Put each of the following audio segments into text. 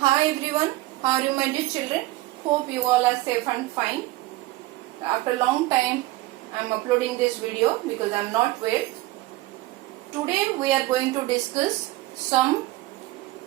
Hi everyone, how are you my dear children? Hope you all are safe and fine. After a long time I am uploading this video because I am not well. Today we are going to discuss some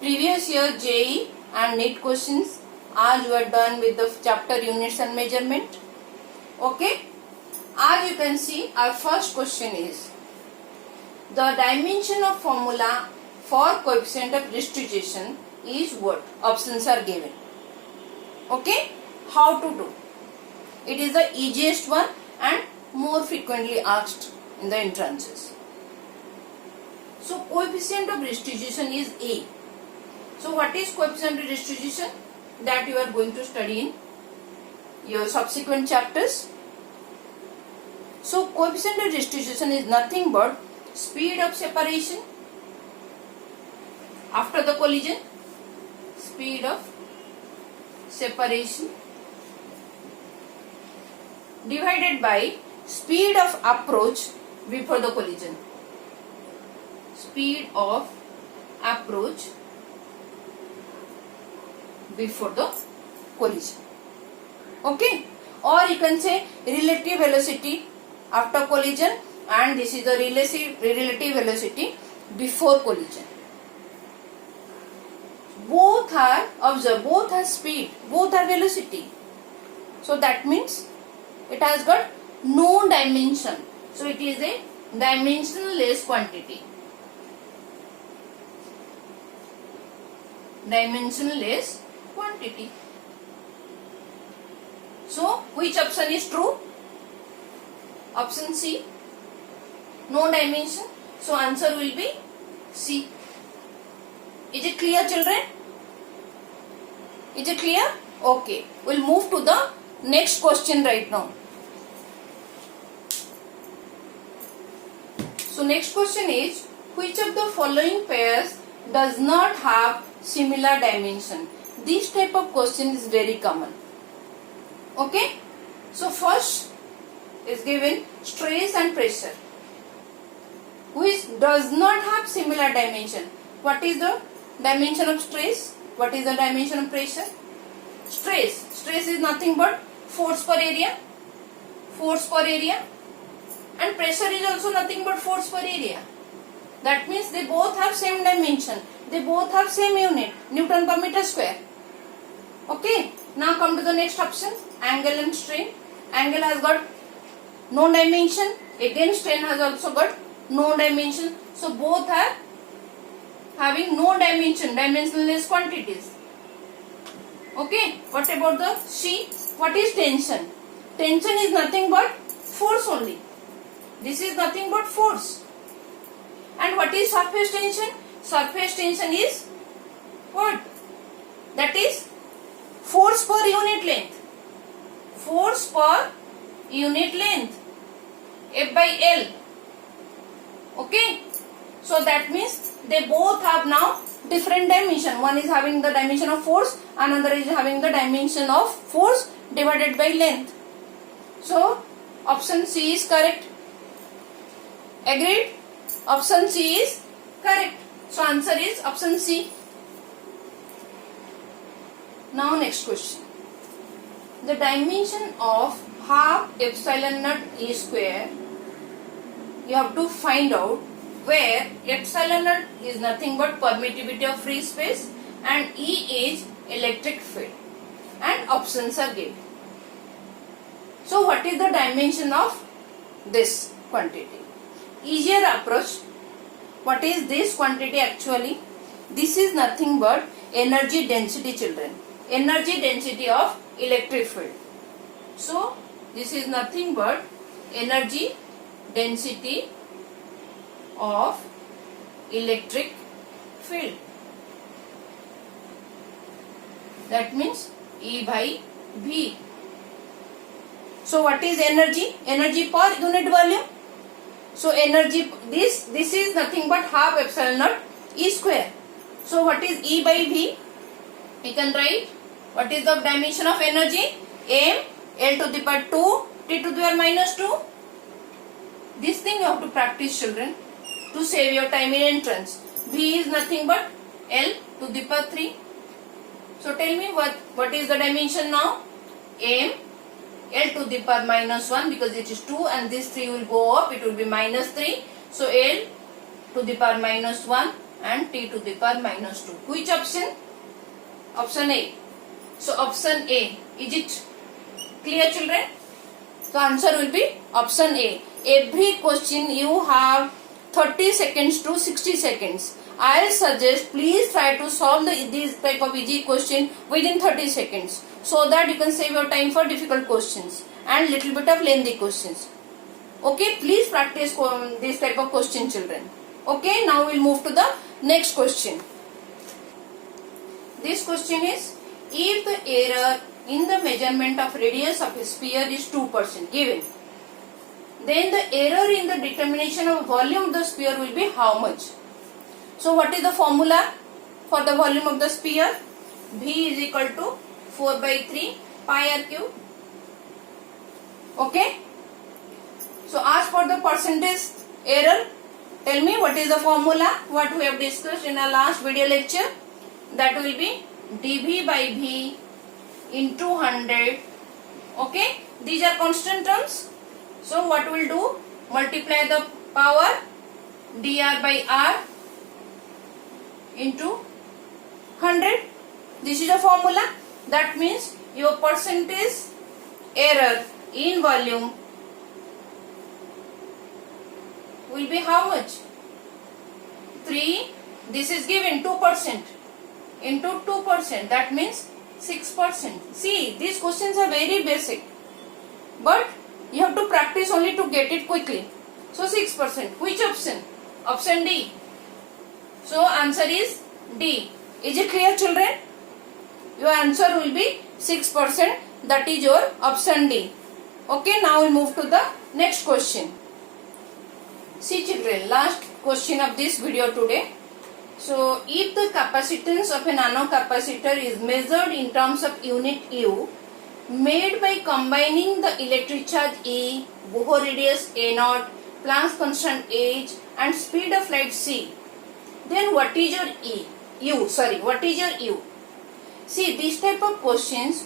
previous year JEE and NEET questions as you are done with the chapter units and measurement. Okay, as you can see our first question is the dimension of formula for coefficient of distribution is what? Options are given. Okay, how to do? It is the easiest one and more frequently asked in the entrances. So coefficient of distribution is A. So what is coefficient of distribution? That you are going to study in your subsequent chapters. So coefficient of distribution is nothing but speed of separation after the collision, speed of separation divided by speed of approach before the collision. Speed of approach before the collision. Okay, or you can say relative velocity after collision, and this is the relative velocity before collision. Both are, observe, both are speed, both are velocity. So that means it has got no dimension. So it is a dimensionless quantity. Dimensionless quantity. So which option is true? Option C. No dimension. So answer will be C. Is it clear, children? Is it clear? Okay. We'll move to the next question right now. So next question is, which of the following pairs does not have similar dimension? This type of question is very common. Okay. So first is given stress and pressure, which does not have similar dimension. What is the dimension of stress? What is the dimension of pressure? Stress is nothing but force per area. And pressure is also nothing but force per area. That means they both have same dimension. They both have same unit, Newton per meter square. Okay. Now come to the next option, angle and strain. Angle has got no dimension. Again strain has also got no dimension. So both are having no dimension, dimensionless quantities. Okay. What about the C? What is tension? Tension is nothing but force only. This is nothing but force. And what is surface tension? Surface tension is what? That is force per unit length. Force per unit length. F by L. Okay. So that means they both have now different dimension. One is having the dimension of force, another is having the dimension of force divided by length. So option C is correct. Agreed? Option C is correct. So answer is option C. Now next question. The dimension of half epsilon naught E square, you have to find out, where epsilon naught is nothing but permittivity of free space and E is electric field, and options are given. So what is the dimension of this quantity? Easier approach. What is this quantity actually? This is nothing but energy density, children. Energy density of electric field. So this is nothing but energy density of electric field. That means E by V. So what is energy? Energy per unit volume. So energy, this is nothing but half epsilon naught E square. So what is E by V? You can write what is the dimension of energy? M L to the power 2 T to the power minus 2. This thing you have to practice, children, to save your time in entrance. V is nothing but L to the power 3. So tell me what is the dimension now? M L to the power minus 1, because it is 2 and this 3 will go up, it will be minus 3. So L to the power minus 1 and T to the power minus 2. Which option? Option A. So option A. Is it clear, children? So answer will be option A. Every question you have 30 seconds to 60 seconds. I suggest please try to solve this type of easy question within 30 seconds, so that you can save your time for difficult questions and little bit of lengthy questions. Okay, please practice this type of question, children. Okay, now we'll move to the next question. This question is, if the error in the measurement of radius of a sphere is 2% given, then the error in the determination of volume of the sphere will be how much? So what is the formula for the volume of the sphere? V is equal to 4 by 3 pi r cube. Okay. So ask for the percentage error. Tell me what is the formula, what we have discussed in our last video lecture. That will be dV by V into 100. Okay. These are constant terms. So what we'll do? Multiply the power dr by r into 100. This is a formula. That means your percentage error in volume will be how much? 3. This is given 2% into 2%. That means 6%. See, these questions are very basic, but you have to practice only to get it quickly. So 6%. Which option? Option D. So answer is D. Is it clear, children? Your answer will be 6%. That is your option D. Okay, now we move to the next question. See, children, last question of this video today. So if the capacitance of a nanocapacitor is measured in terms of unit U, made by combining the electric charge E, Bohr radius A0, Planck's constant H and speed of light C, then what is your what is your U? See, this type of questions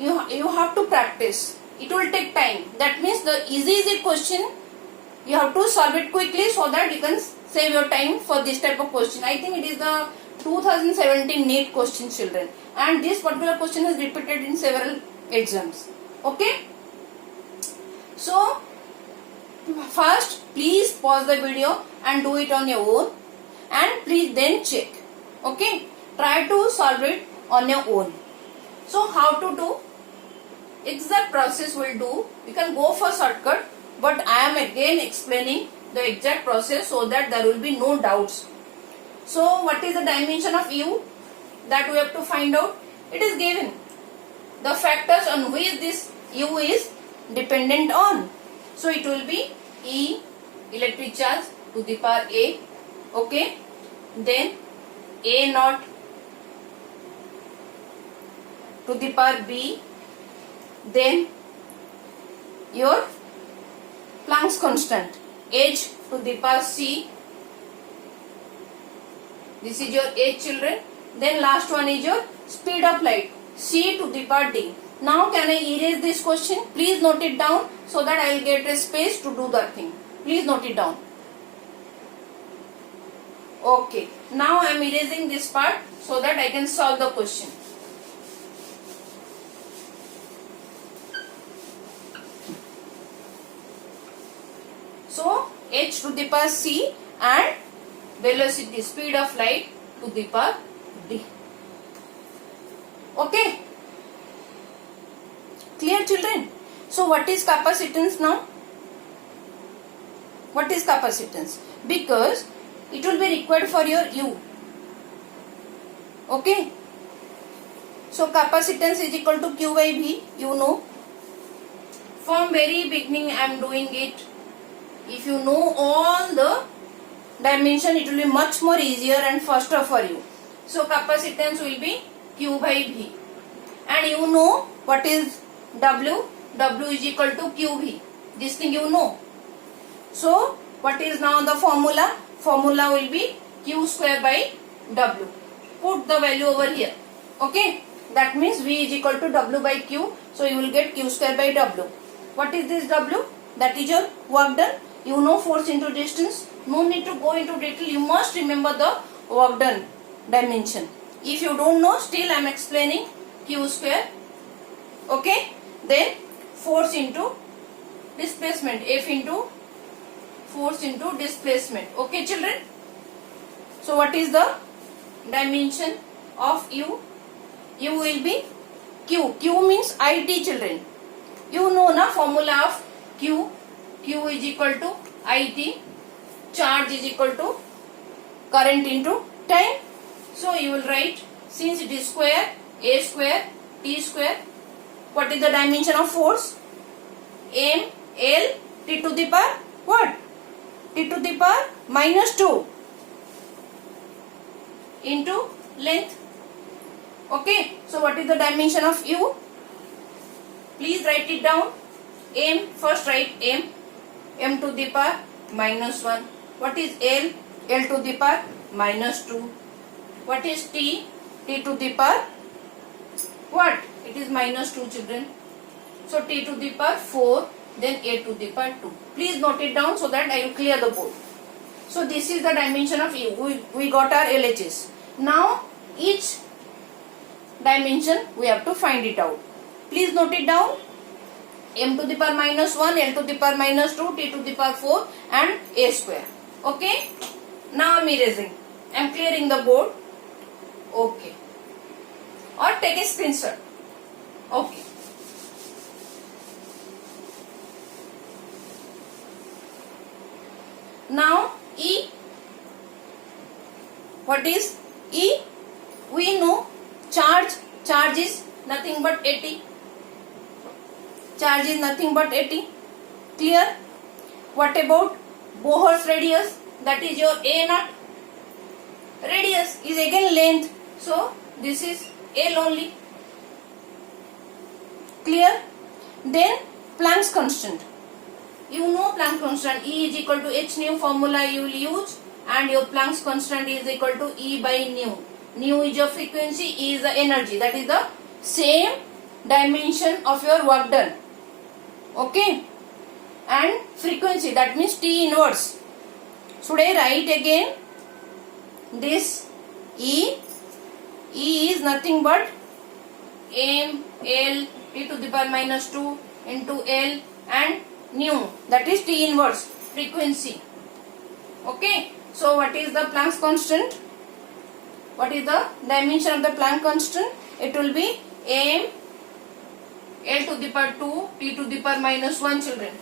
you have to practice. It will take time. That means the easy question you have to solve it quickly, so that you can save your time for this type of question. I think it is the 2017 NEET question, children, and this particular question is repeated in several exams. Okay. So first, please pause the video and do it on your own, and please then check. Okay. Try to solve it on your own. So how to do? Exact process will do. You can go for shortcut, but I am again explaining the exact process so that there will be no doubts. So what is the dimension of U? That we have to find out. It is given. The factors on which this U is dependent on. So it will be E, electric charge to the power A. Okay. Then A0 to the power B. Then your Planck's constant H to the power C. This is your H, children. Then last one is your speed of light, C to the power D. Now can I erase this question? Please note it down so that I will get a space to do that thing. Please note it down. Okay. Now I am erasing this part so that I can solve the question. So H to the power C and velocity, speed of light to the power D. Okay. Clear, children? So what is capacitance now? What is capacitance? Because it will be required for your U. Okay. So capacitance is equal to Q by V. You know. From very beginning I am doing it. If you know all the dimension, it will be much more easier and faster for you. So capacitance will be Q by V. And you know what is W? W is equal to QV. This thing you know. So what is now the formula? Formula will be Q square by W. Put the value over here. Okay, that means V is equal to W by Q. So you will get Q square by W. What is this W? That is your work done. You know force into distance. No need to go into detail. You must remember the work done dimension. If you don't know, still I am explaining Q square. Okay, then force into displacement, F into force into displacement. Okay children, so what is the dimension of U? U will be Q. Q means IT children. You know na formula of Q. Q is equal to IT. Charge is equal to current into time. So you will write, since it is square, A square, T square. What is the dimension of force? M, L, T to the power what? T to the power minus 2 into length. Okay, so what is the dimension of U? Please write it down. M, first write M. M to the power minus 1. What is L? L to the power minus 2. What is T? T to the power what? It is minus 2 children. So T to the power 4, then A to the power 2. Please note it down so that I will clear the board. So this is the dimension of U. We got our LHS. Now each dimension we have to find it out. Please note it down. M to the power minus 1, L to the power minus 2, T to the power 4 and A square. Okay. Now I am erasing. I am clearing the board. Okay. Or take a screenshot. Okay. Now E. What is E? We know charge. Charge is nothing but 80. Charge is nothing but 80. Clear? What about Bohr's radius? That is your A naught. Radius is again length. So this is L only. Clear? Then Planck's constant. You know Planck's constant. E is equal to h nu formula you will use, and your Planck's constant is equal to E by nu. Nu is your frequency, E is the energy. That is the same dimension of your work done. Okay? And frequency, that means T inverse. Should I write again? This E. E is nothing but M, L, T to the power minus 2 into L and nu. That is T inverse, frequency. Okay. So what is the Planck's constant? What is the dimension of the Planck constant? It will be M, L to the power 2, T to the power minus 1 children.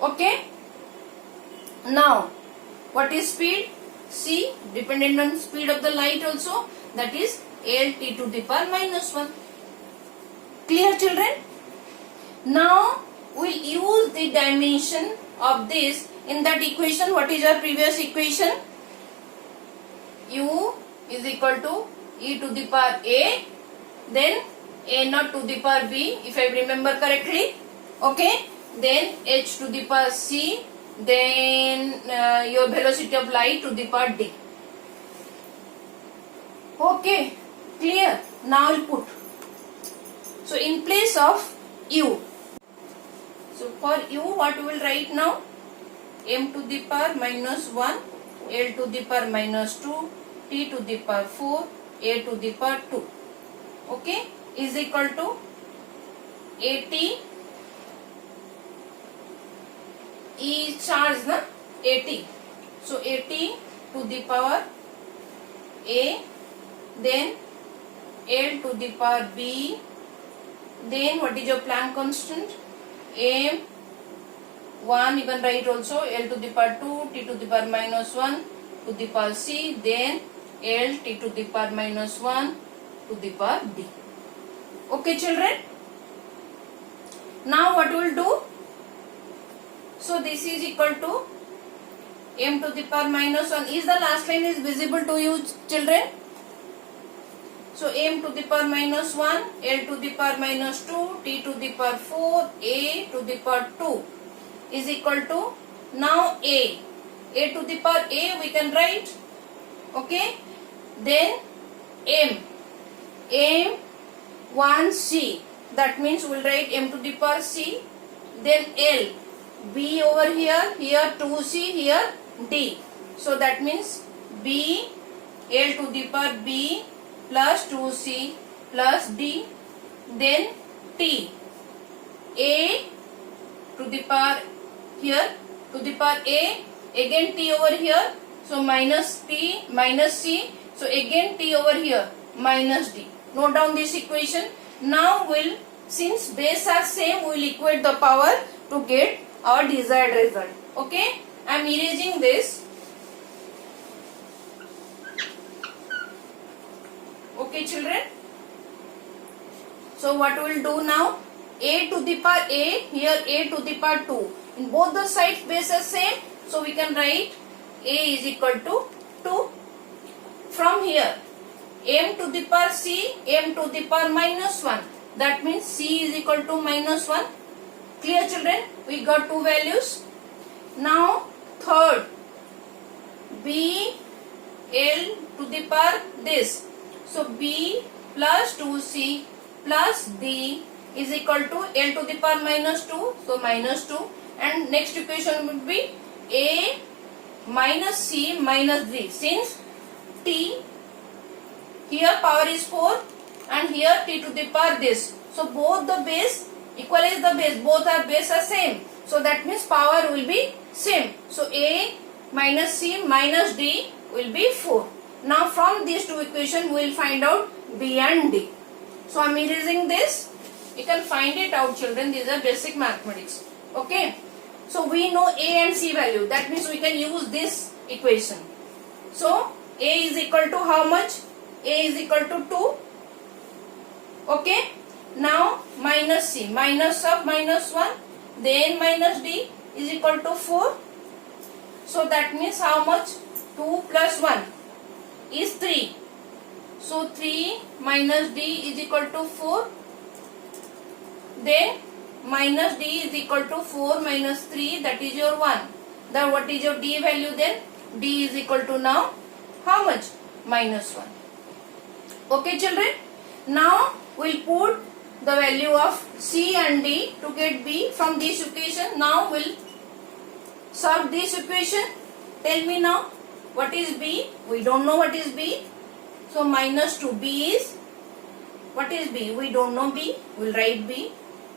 Okay. Now, what is speed? C, dependent on speed of the light also. That is L T to the power minus 1. Clear children? Now, we will use the dimension of this in that equation. What is our previous equation? U is equal to E to the power A, then A naught to the power B, if I remember correctly. Okay. Then H to the power C, then your velocity of light to the power D. Okay. Clear? Now I will put. So in place of U. So for U, what we will write now? M to the power minus 1, L to the power minus 2, T to the power 4, A to the power 2. Okay, is equal to 80. E charge na 80. So 80 to the power A, then L to the power B, then what is your Planck constant? M 1, you can write also L to the power 2, T to the power minus 1 to the power C, then L T to the power minus 1 to the power D. Okay children? Now what we will do? So this is equal to M to the power minus 1. Is the last line is visible to you children? So M to the power minus 1, L to the power minus 2, T to the power 4, A to the power 2 is equal to now A. A to the power A we can write. Okay. Then M1C. That means we'll write M to the power C. Then L. B over here. Here 2C. Here D. So that means B. L to the power B plus 2C plus D. Then T. A to the power here. To the power A. Again T over here. So minus T minus C. So again T over here minus D. Note down this equation. Now since base are same, we will equate the power to get our desired result. Okay. I am erasing this. Okay children. So what we will do now? A to the power A, here A to the power 2. In both the sides base are same. So we can write A is equal to 2. From here, M to the power C, M to the power minus 1. That means C is equal to minus 1. Clear children? We got two values. Now third, B L to the power this. So B plus 2C plus D is equal to L to the power minus 2. So minus 2. And next equation would be A minus C minus D. Since T, here power is 4 and here T to the power this. So both the base, equalize the base, both are base are same. So that means power will be same. So A minus C minus D will be 4. Now from these two equations we will find out B and D. So I am erasing this. You can find it out children. These are basic mathematics. Okay. So we know A and C value. That means we can use this equation. So A is equal to how much? A is equal to 2. Okay. Now minus C. Minus of minus 1. Then minus D is equal to 4. So that means how much? 2 plus 1 is 3. So 3 minus D is equal to 4. Then minus D is equal to 4 minus 3, that is your 1. Then what is your D value then? D is equal to now how much? Minus 1. Okay children. Now we'll put the value of C and D to get B from this equation. Now we'll solve this equation. Tell me now what is B? We don't know what is B. So minus 2. B is, what is B? We don't know B. We'll write B.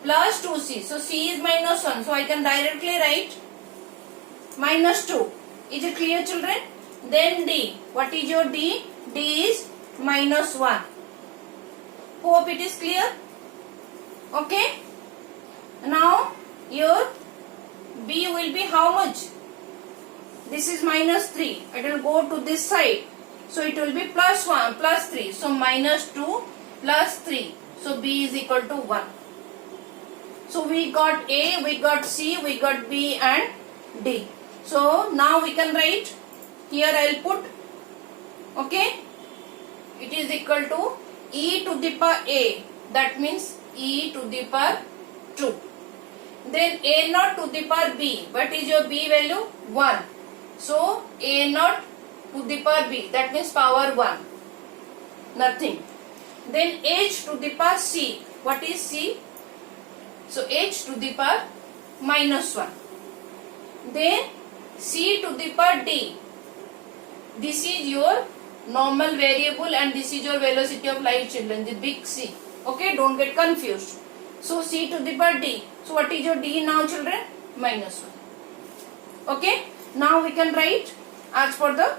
Plus 2C. So C is minus 1. So I can directly write minus 2. Is it clear children? Then D. What is your D? D is minus 1. Hope it is clear. Okay. Now your B will be how much? This is minus 3. It will go to this side. So it will be plus 1 plus 3. So minus 2 plus 3. So B is equal to 1. So we got A, we got C, we got B and D. So now we can write, here I will put, okay, it is equal to E to the power A. That means E to the power 2. Then A naught to the power B. What is your B value? 1. So A naught to the power B. That means power 1. Nothing. Then H to the power C. What is C? So H to the power minus 1. Then C to the power D. This is your normal variable and this is your velocity of light children, the big C. Okay, don't get confused. So C to the power D. So what is your D now children? Minus 1. Okay, now we can write as per the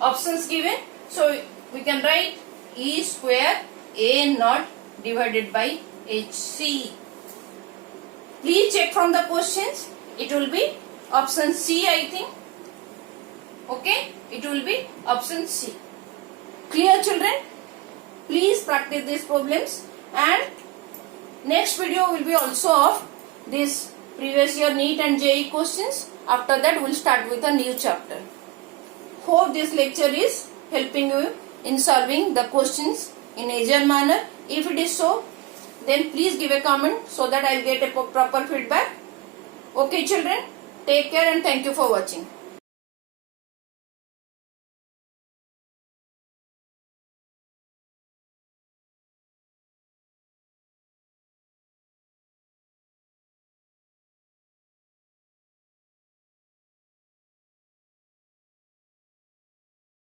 options given. So we can write E square A naught divided by HC. Please check from the questions. It will be option C, I think. Okay, it will be option C. Clear children? Please practice these problems, and next video will be also of this previous year NEET and JEE questions. After that we will start with a new chapter. Hope this lecture is helping you in solving the questions in agile manner. If it is so, then please give a comment so that I will get a proper feedback. Okay children, take care and thank you for watching.